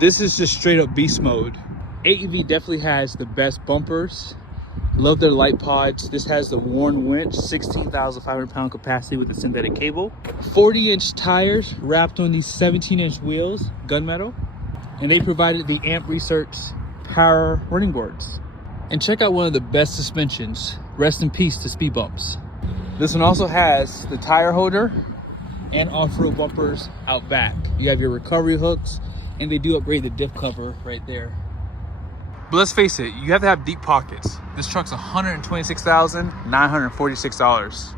This is just straight up beast mode. AEV definitely has the best bumpers. Love their light pods. This has the Warn winch, 16,500 pound capacity with a synthetic cable. 40-inch tires wrapped on these 17-inch wheels, gunmetal. And they provided the AMP Research power running boards. And check out one of the best suspensions. Rest in peace to speed bumps. This one also has the tire holder and off-road bumpers out back. You have your recovery hooks, and they do upgrade the diff cover right there. But let's face it, you have to have deep pockets. This truck's $126,946.